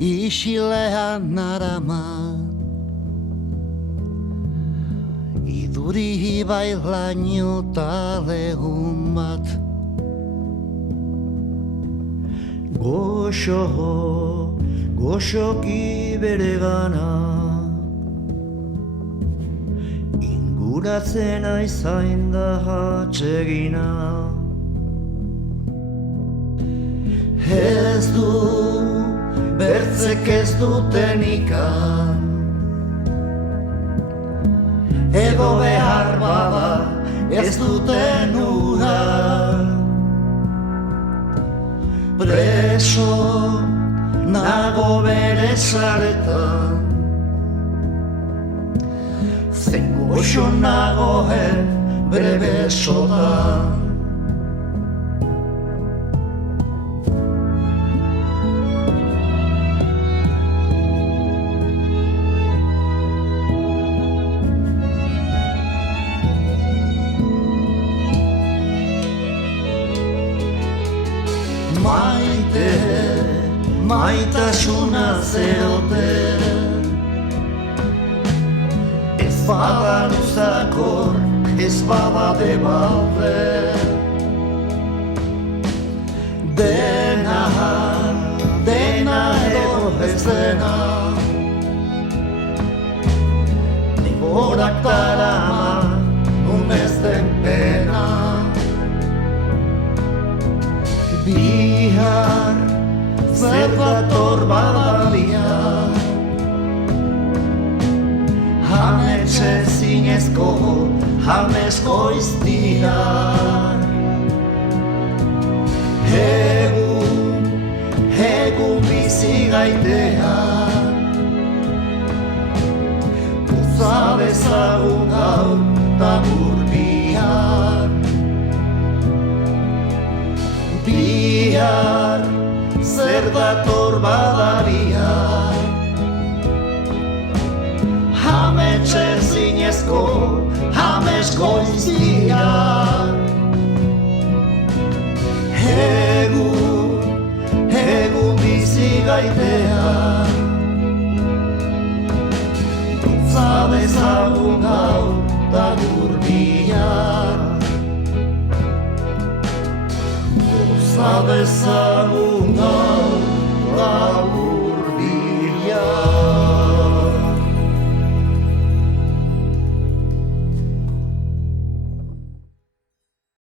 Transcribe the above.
isilean narama. Iduri bailaino talehun bat. Goxoki bere gana, inguratzen aizain da atsegina. Ez du, bertzek ez duten ikan, edo behar bada ez duten ugan. Preso nago bere zaretan, zein goxo nagoen bere besotan. Maitasuna zeote, ez bada luzakor, ez bada debalde. Dena edo ez dena, denborak darama, nun ez den pena. Bihar zer dator badalia, hametxe zinezko, hamezko iztiar. Egun bizi gaitean, uza bezagun gau da gurbian. Bihar zer dator badaria, hametxe zinezko, hamezko iztiar. Egun bizi gaitean, utza bezagun gau da gurbian. Uza bezagun